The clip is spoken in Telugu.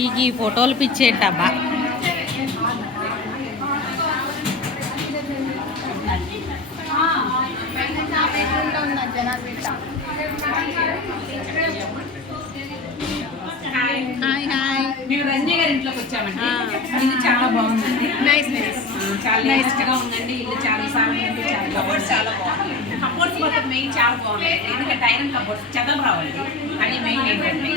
ఈ ఫోటోలు పిచ్చేటబ్బా. హాయ్ హాయ్, మేము రంజయ్ గారి ఇంట్లోకి వచ్చామండి. ఇది చాలా బాగుందండి. నైస్ నైస్, చాలా నైస్గా ఉందండి. ఇల్లు చాలా సాగుంది. కబోర్డ్స్ చాలా బాగుంది. కబోర్డ్స్ మాత్రం మెయిన్ చాలా బాగుంది. ఎందుకంటే ఐరన్ కబోర్డ్స్ చెదలు రావాలి. అది మెయిన్ ఏంటంటే